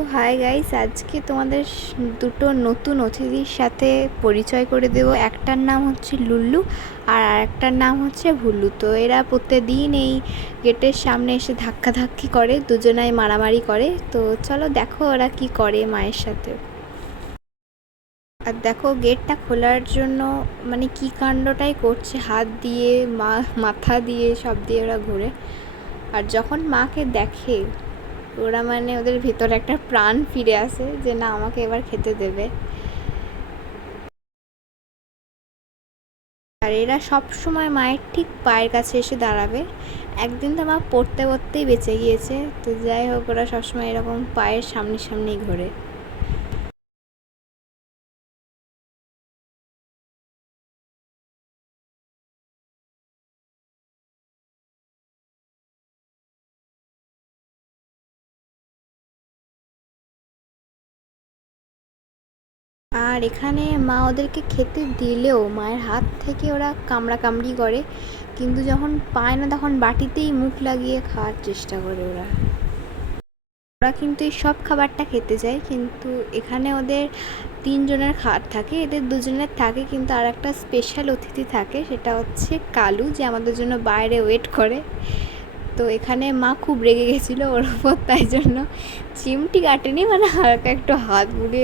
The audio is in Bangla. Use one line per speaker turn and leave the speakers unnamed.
তো হাই গাইস আজকে তোমাদের দুটো নতুন অতিথির সাথে পরিচয় করে দেব। একটার নাম হচ্ছে লুল্লু আর আরেকটার নাম হচ্ছে ভুল্লু। তো এরা প্রত্যেকদিন এই গেটের সামনে এসে ধাক্কাধাক্কি করে, দুজনাই মারামারি করে। তো চলো দেখো ওরা কি করে মায়ের সাথে। আর দেখো গেটটা খোলার জন্য মানে কি কাণ্ডটাই করছে, হাত দিয়ে, মা, মাথা দিয়ে, সব দিয়ে ওরা ঘুরে। আর যখন মাকে দেখে ওরা মানে ওদের ভিতরে একটা প্রাণ ফিরে আসে যে না, আমাকে এবার খেতে দেবে। আর এরা সব সময় মায়ের ঠিক পায়ের কাছে এসে দাঁড়াবে। একদিন তো মা পড়তে পড়তেই বেঁচে গিয়েছে। তো যাই হোক, ওরা সবসময় এরকম পায়ের সামনে সামনেই ঘোরে। আর এখানে মা ওদেরকে খেতে দিলেও মায়ের হাত থেকে ওরা কামড়া কামড়ি করে, কিন্তু যখন পায় না তখন বাটিতেই মুখ লাগিয়ে খাওয়ার চেষ্টা করে ওরা। ওরা কিন্তু এই সব খাবারটা খেতে যায়, কিন্তু এখানে ওদের তিনজনের খাবার থাকে, এদের দুজনের থাকে, কিন্তু আর একটা স্পেশাল অতিথি থাকে, সেটা হচ্ছে কালু, যে আমাদের জন্য বাইরে ওয়েট করে। তো এখানে মা খুব রেগে গেছিল ওর ওপর তাই জন্য চিমটি কাটেনি মানে হালকা একটু হাত বুলিয়ে